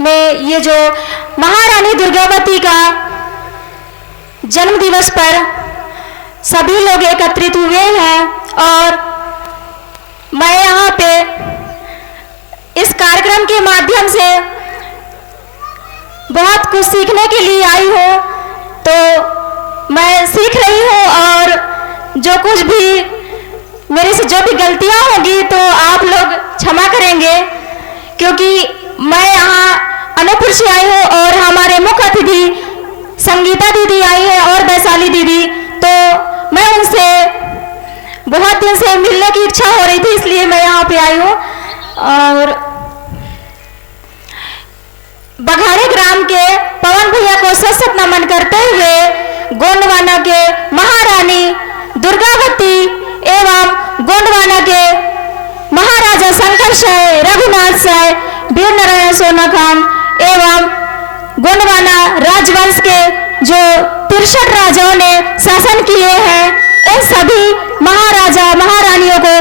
में ये जो महारानी दुर्गावती का जन्म दिवस पर सभी लोग एकत्रित हुए हैं और मैं यहाँ पे इस कार्यक्रम के माध्यम से बहुत कुछ सीखने के लिए आई हूँ। तो मैं सीख रही हूँ और जो कुछ भी मेरे से जो भी गलतियाँ होंगी तो आप लोग क्षमा करेंगे, क्योंकि मैं यहाँ अनूपपुर से आई हूँ और हमारे मुख्य अतिथि संगीता दीदी आई है और वैशाली दीदी। तो मैं उनसे बहुत दिन से मिलने की इच्छा हो रही थी, इसलिए मैं यहाँ पे आई हूँ। और बघाड़े ग्राम के पवन भैया को सशक्त नमन करते हुए गोंडवाना के महारानी दुर्गावती एवं गोंडवाना के महाराजा शंकर शाह, रघुनाथ शाह, वीर नारायण सोना खान एवं गोंडवाना राजवंश के जो 63 राजाओं ने शासन किए हैं, इन सभी महाराजा महारानियों को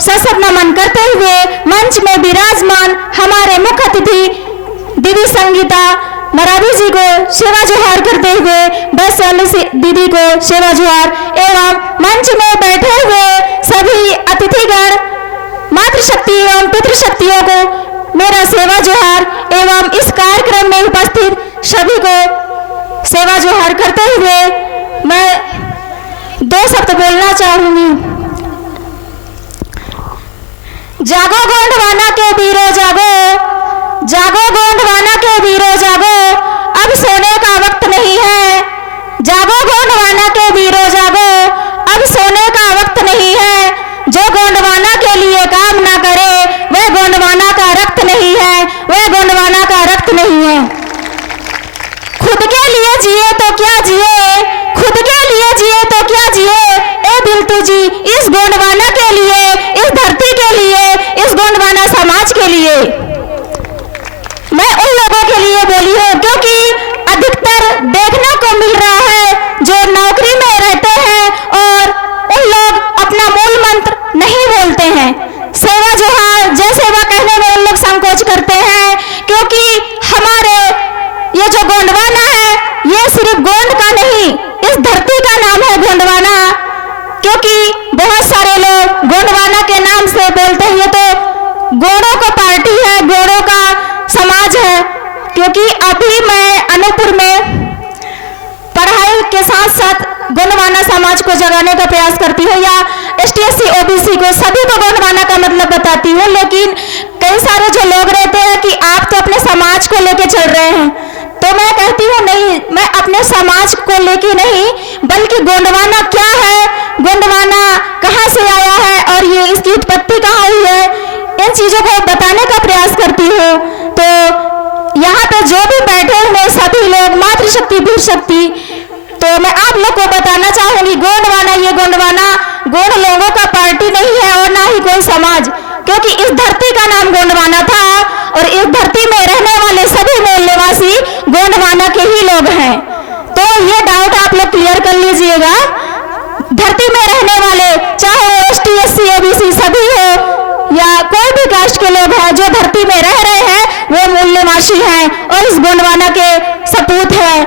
सशक्त नमन करते हुए मंच में विराजमान हमारे मुख्य अतिथि दीदी संगीता मरावी जी को सेवा जोहार करते हुए वैशाली दीदी को सेवा जोहार एवं मंच में बैठे हुए सभी अतिथिगण मातृशक्ति एवं पितृशक्तियों को मेरा सेवा जोहार एवं इस कार्यक्रम में उपस्थित सभी को सेवा जोहार करते हुए मैं 2 शब्द बोलना चाहूंगी। जागो गोंडवाना के वीरों जागो, जागो गोंडवाना के वीरों जागो, अब सोने का वक्त नहीं है। जागो गोंडवाना के वीरों जागो, अब सोने का वक्त नहीं है। जो गोंडवाना के लिए काम ना करे वह गोंडवाना का रक्त नहीं है, वह गोंडवाना का रक्त नहीं है। खुद के लिए जिए तो क्या जिए, खुद के लिए जिए तो क्या जिए, ए बिल्टू जी इस गोंडवाना के लिए, इस धरती के लिए, इस गोंडवाना समाज के लिए। मैं उन लोगों के लिए बोली हूँ क्योंकि अधिकतर देखने को मिल रहा है जो नौकरी में रहते हैं और उन लोग अपना मूल मंत्र नहीं बोलते हैं। सेवा जोहार जय सेवा कहने में उन लोग संकोच करते हैं, क्योंकि हमारे ये जो गोंडवाना है ये सिर्फ गोंड का नहीं, इस धरती का नाम है गोंडवाना। क्योंकि बहुत सारे लोग गोंडवाना के नाम से बोलते हैं ये तो गोड़ों का पार्टी है, गोड़ों का समाज है। क्योंकि अभी मैं अनूपपुर में पढ़ाई के साथ साथ गोंडवाना समाज को जगाने का प्रयास करती हूँ, या ST/SC OBC को सभी को गोंडवाना का मतलब बताती हूँ। लेकिन कई सारे जो लोग रहते हैं कि आप तो अपने समाज को लेके चल रहे हैं, तो मैं कहती हूँ नहीं, मैं अपने समाज को लेके नहीं बल्कि गोंडवाना क्या है, गोंडवाना कहाँ से आया है और ये इसकी उत्पत्ति कहाँ हुई है, इन चीजों को बताने का प्रयास करती हूँ। तो यहाँ पे जो भी बैठे हुए सभी लोग मातृशक्ति वीर शक्ति, तो मैं आप लोग को बताना चाहूंगी गोंडवाना ये गोंडवाना गोंड लोगों का पार्टी नहीं है और ना ही कोई समाज, क्योंकि इस धरती का नाम गोंडवाना था और इस धरती में रहने वाले सभी मूल निवासी गोंडवाना के ही लोग हैं। तो ये डाउट आप लोग क्लियर कर लीजिएगा। धरती में रहने वाले चाहे ST/SC OBC सभी हो या कोई भी कास्ट के लोग हैं जो धरती में रह रहे हैं वो मूल निवासी हैं और इस गोंडवाना के सपूत हैं।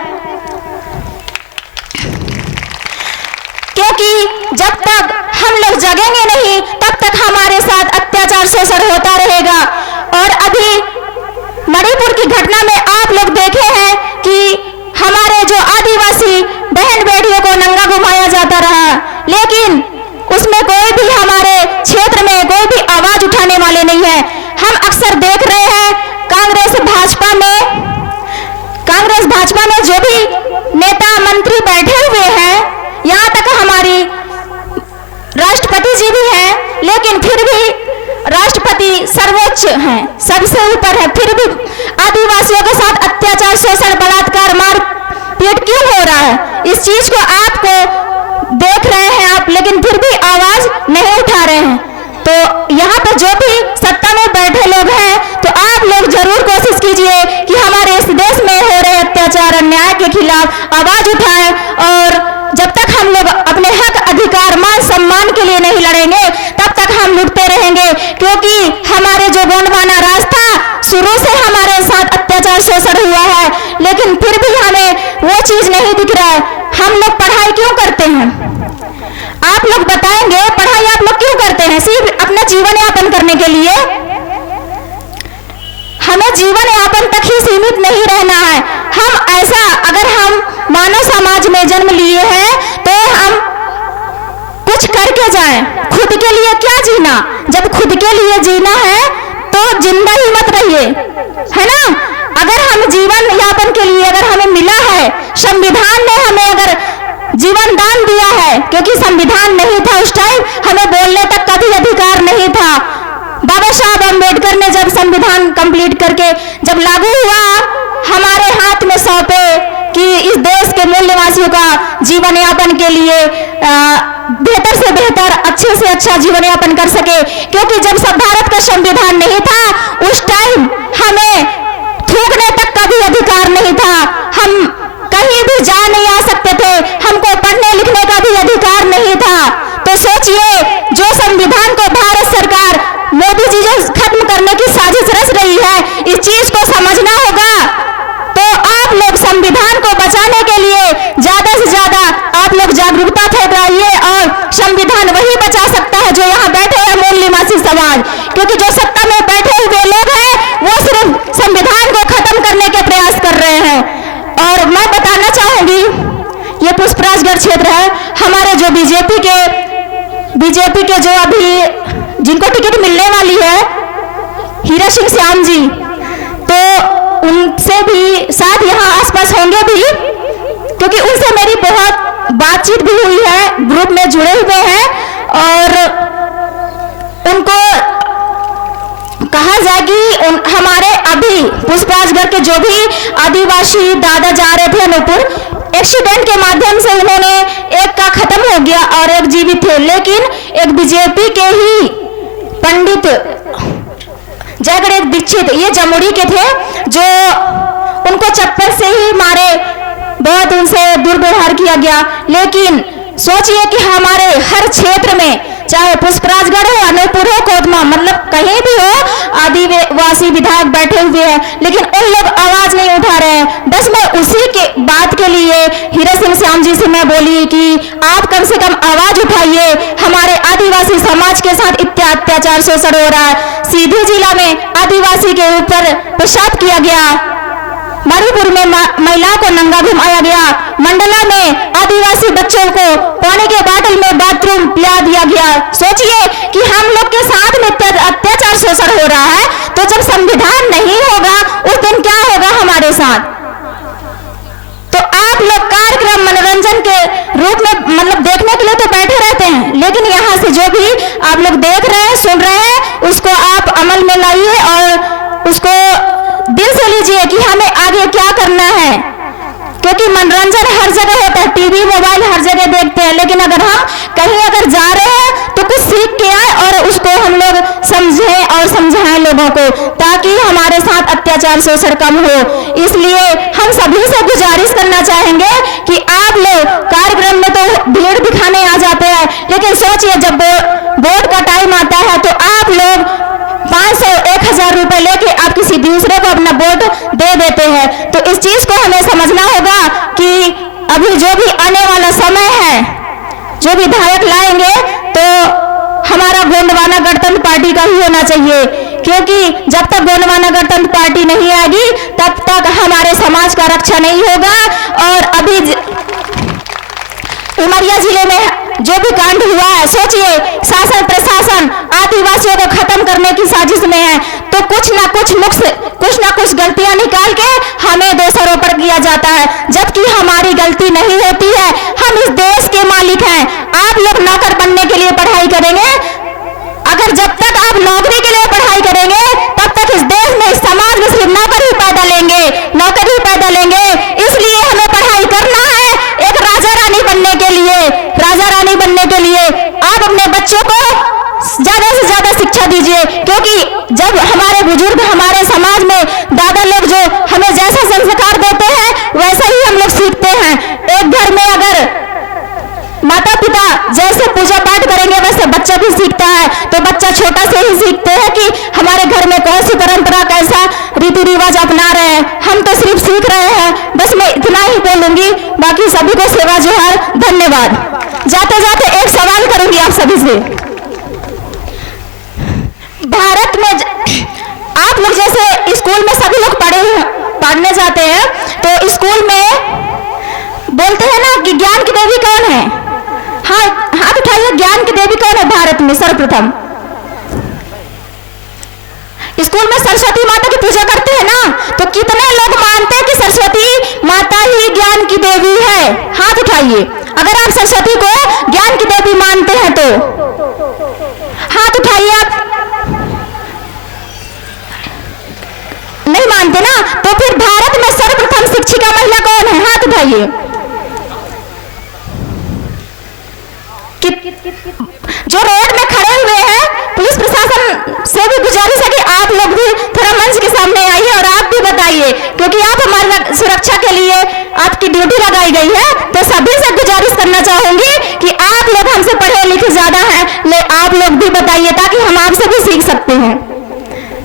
क्योंकि जब तक हम लोग जगेंगे नहीं तब तक हमारे साथ अत्याचार शोषण होता रहेगा। और अभी मणिपुर की घटना में आप लोग देखे हैं कि हमारे जो आदिवासी बहन बेटियों को नंगा घुमाया जाता रहा, लेकिन उसमें कोई भी हमारे क्षेत्र में कोई भी आवाज उठाने वाले नहीं है। हम अक्सर देख रहे हैं कांग्रेस भाजपा में जो भी नेता मंत्री बैठे हुए हैं, यहाँ तक हमारी राष्ट्रपति जी भी हैं, लेकिन फिर भी राष्ट्रपति सर्वोच्च हैं, सबसे ऊपर है, फिर भी आदिवासियों के साथ अत्याचार शोषण बलात्कार मारपीट क्यों हो रहा है? इस चीज को आपको देख रहे हैं आप, लेकिन फिर भी आवाज नहीं उठा रहे हैं। तो यहाँ पर जो भी सत्ता में बैठे लोग हैं तो आप लोग जरूर कोशिश कीजिए कि हमारे इस देश में हो रहे अत्याचार अन्याय के खिलाफ आवाज उठाएं। और जब तक हम लोग अपने हक अधिकार मान सम्मान के लिए नहीं लड़ेंगे तब तक हम लुटते रहेंगे, क्योंकि हमारे जो गोंडवाना राज था शुरू से हमारे साथ अत्याचार शोषण हुआ है, लेकिन फिर भी हमें वो चीज नहीं दिख रहा है। हम लोग पढ़ाई क्यों करते हैं? आप लोग बताएंगे पढ़ाई आप लोग क्यों करते हैं? सिर्फ अपना जीवन यापन करने के लिए? हमें जीवन यापन तक ही सीमित नहीं रहना है। हम ऐसा, अगर हम मानव समाज में जन्म लिए हैं तो हम कुछ करके जाएं। खुद के लिए क्या जीना? जब खुद के लिए जीना है तो जिंदा ही मत रहिए, है ना? अगर हम जीवन यापन के लिए, अगर हमें मिला है, संविधान ने हमें अगर जीवन दान दिया है, क्योंकि संविधान नहीं था उस टाइम, हमें बोलने तक का भी अधिकार नहीं था। बाबा साहब अम्बेडकर ने जब संविधान कंप्लीट करके जब लागू हुआ, हमारे हाथ में सौंपे कि इस देश के मूल निवासियों का जीवन यापन के लिए बेहतर से बेहतर, अच्छे से अच्छा जीवन यापन कर सके। क्योंकि जब सब भारत का संविधान नहीं था उस टाइम हमें थूकने तक का भी अधिकार नहीं था, हम कहीं भी जा नहीं आ सकते थे, हमको पढ़ने लिखने का भी अधिकार नहीं था। तो सोचिए, जो संविधान को भारत सरकार मोदी जी जो खत्म करने की साजिश रच रही है, इस चीज को समझना होगा। तो आप लोग संविधान को बचाने के लिए ज्यादा से ज्यादा आप लोग जागरूकता फैलाइए, और संविधान वही बचा सकता है जो यहाँ बैठे हैं मूल निवासी समाज। क्योंकि जो सत्ता में बैठे हुए लोग हैं वो सिर्फ संविधान को खत्म करने के प्रयास कर रहे हैं। और मैं बताना चाहूंगी, ये पुष्पराजगढ़ क्षेत्र है, हमारे जो बीजेपी के जो अभी जिनको टिकट मिलने वाली है, हीरा सिंह श्याम जी, तो उनसे भी शायद यहाँ आसपास होंगे भी, क्योंकि उनसे मेरी बहुत बातचीत भी हुई है, ग्रुप में जुड़े हुए हैं। और उनको कहा जाए कि हमारे अभी पुष्पराजगढ़ के जो भी आदिवासी दादा जा रहे थे अनूपपुर, एक्सीडेंट के माध्यम से उन्होंने एक का खत्म हो गया और एक जीवित थे, लेकिन एक बीजेपी के ही पंडित जयगणेश दीक्षित, ये जमुड़ी के थे, जो उनको चप्पल से ही मारे, बहुत उनसे दुर्व्यवहार किया गया। लेकिन सोचिए कि हमारे हर क्षेत्र में, चाहे पुष्पराजगढ़ हो, अनूपपुर हो, कोदमा, मतलब कहीं भी हो, आदिवासी विधायक बैठे हुए हैं, लेकिन उन लोग आवाज नहीं उठा रहे हैं। बस मैं उसी के बात के लिए हीरा सिंह श्याम जी से मैं बोली कि आप कम से कम आवाज उठाइए, हमारे आदिवासी समाज के साथ इतना अत्याचार शोषण हो रहा है। सीधी जिला में आदिवासी के ऊपर पेशाब किया गया, मणिपुर में महिलाओं को नंगा घुमाया गया, मंडला में आदिवासी बच्चों को पानी के बोतल में बाथरूम पिला दिया गया। सोचिए कि हम लोग के साथ में अत्याचार शोषण हो रहा है, तो जब संविधान नहीं होगा उस दिन क्या होगा हमारे साथ? तो आप लोग कार्यक्रम मनोरंजन के रूप में मतलब देखने के लिए तो बैठे रहते हैं, लेकिन यहाँ से जो भी आप लोग देख रहे हैं, सुन रहे हैं, उसको आप अमल में लाइए और उसको दिल से लीजिए कि हमें आगे क्या करना है। क्योंकि मनोरंजन हर जगह होता है, टीवी मोबाइल हर जगह देखते हैं, लेकिन अगर हम कहीं अगर जा रहे हैं तो कुछ सीख के आए और उसको हम लोग समझें और समझाएं लोगों को, ताकि हमारे साथ अत्याचार शोषण कम हो। इसलिए हम सभी से गुजारिश करना चाहेंगे कि आप लोग कार्यक्रम में तो भीड़ दिखाने आ जाते हैं, लेकिन सोचिए जब वोट का टाइम आता है तो आप लोग 500-1000 रुपए लेके आप किसी दूसरे को अपना वोट दे देते हैं। तो इस चीज को हमें समझना होगा कि अभी जो भी आने वाला समय है, जो विधायक लाएंगे तो हमारा गोंडवाना गणतंत्र पार्टी का ही होना चाहिए। क्योंकि जब तक गोंडवाना गणतंत्र पार्टी नहीं आएगी तब तक हमारे समाज का रक्षा नहीं होगा। और अभी उमरिया जिले में जो भी कांड हुआ है, सोचिए शासन प्रशासन आदिवासियों को खत्म करने की साजिश में है, तो कुछ ना कुछ गलतियां निकाल के हमें दोषारोपण किया जाता है, जबकि हमारी गलती नहीं होती है। हम इस देश के मालिक हैं। आप लोग नौकर बनने के लिए पढ़ाई करेंगे, अगर जब तक आप नौकरी के लिए पढ़ाई करेंगे तब तक इस देश में, इस समाज में सिर्फ नौकर ही पैदा लेंगे, नौकर ही पैदा लेंगे। इसलिए हमें पढ़ाई करना है एक राजा रानी बनने के लिए। राजा रानी बनने के लिए आप अपने बच्चों को ज्यादा से ज्यादा शिक्षा दीजिए, क्योंकि जब हमारे बुजुर्ग हमारे समाज में दादा लोग जो हमें जैसा संस्कार देते हैं वैसा ही हम लोग सीखते हैं। एक घर में अगर माता पिता जैसे पूजा पाठ करेंगे वैसे बच्चा भी सीखता है। तो बच्चा छोटा से ही सीखते हैं कि हमारे घर में कौन सी परंपरा, कैसा रीति रिवाज अपना रहे हैं। हम तो सिर्फ सीख रहे हैं। बस मैं इतना ही बोलूंगी, बाकी सभी को सेवा जोहार, धन्यवाद। जाते जाते एक सवाल करूंगी आप सभी से। भारत में आप लोग जैसे स्कूल में सभी लोग पढ़ने जाते हैं, तो स्कूल में बोलते हैं ना कि ज्ञान की देवी कौन है? हाँ, हाथ उठाइए, ज्ञान की देवी कौन है भारत में सर्वप्रथम? स्कूल में सरस्वती माता की पूजा करते हैं ना, तो कितने लोग मानते हैं कि सरस्वती माता ही ज्ञान की देवी है? हाथ उठाइए अगर आप सरस्वती को ज्ञान की देवी मानते हैं तो। हाथ उठाइए। आप नहीं मानते ना, तो फिर भारत में सर्वप्रथम शिक्षिका महिला कौन है? हाथ उठाइए। जो रोड में खड़े हुए हैं, पुलिस प्रशासन से भी गुजारिश है कि आप लोग भी थोड़ा मंच के सामने आइए और आप भी बताइए, क्योंकि आप हमारी सुरक्षा के लिए आपकी ड्यूटी लगाई गई है। तो सभी से गुजारिश करना चाहूंगी कि आप लोग हमसे पढ़े लिखे ज्यादा हैं, ले आप लोग भी बताइए ताकि हम आपसे भी सीख सकते हैं।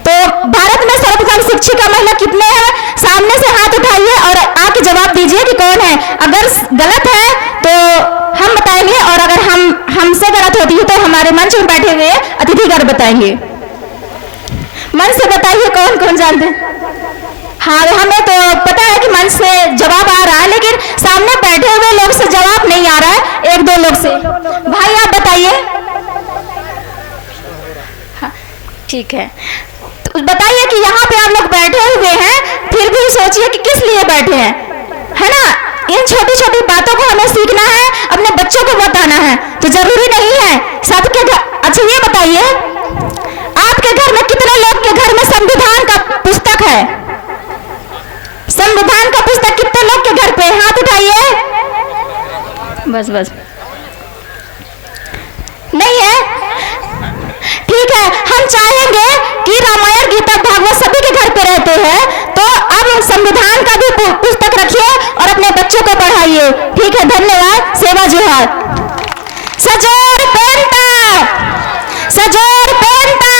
तो भारत में सर्वप्रथम शिक्षिका महिला कितने हैं? सामने से हाथ उठाइए और आके जवाब दीजिए कि कौन है। अगर गलत है तो हम बताएंगे, और अगर हमसे गलत होती है तो हमारे मंच में बैठे हुए अतिथिगण बताएंगे। मंच से बताइए कौन कौन जानते हैं। हाँ, हमें तो पता है कि मंच से जवाब आ रहा है, लेकिन सामने बैठे हुए लोग से जवाब नहीं आ रहा है। एक दो लोग से। भाई आप बताइए। हाँ, ठीक है, बताइए कि यहाँ पे आप लोग बैठे हुए हैं, फिर भी सोचिए कि किस लिए बैठे हैं, है ना? इन छोटी छोटी बातों को हमें सीखना है, अपने बच्चों को बताना है। तो जरूरी नहीं है सबके घर। अच्छा ये बताइए, आपके घर में कितने लोग के घर में संविधान का पुस्तक है? संविधान का पुस्तक कितने लोग के घर पे? हाथ उठाइए। बस बस, नहीं है? ठीक है, हम चाहेंगे कि रामायण गीता भागवत सभी के घर पे रहते हैं, तो अब संविधान का भी पुस्तक रखिए और अपने बच्चों को पढ़ाइए। ठीक है, धन्यवाद। सेवा जोहार। सजोर पेंटा, सजोर पेंटा।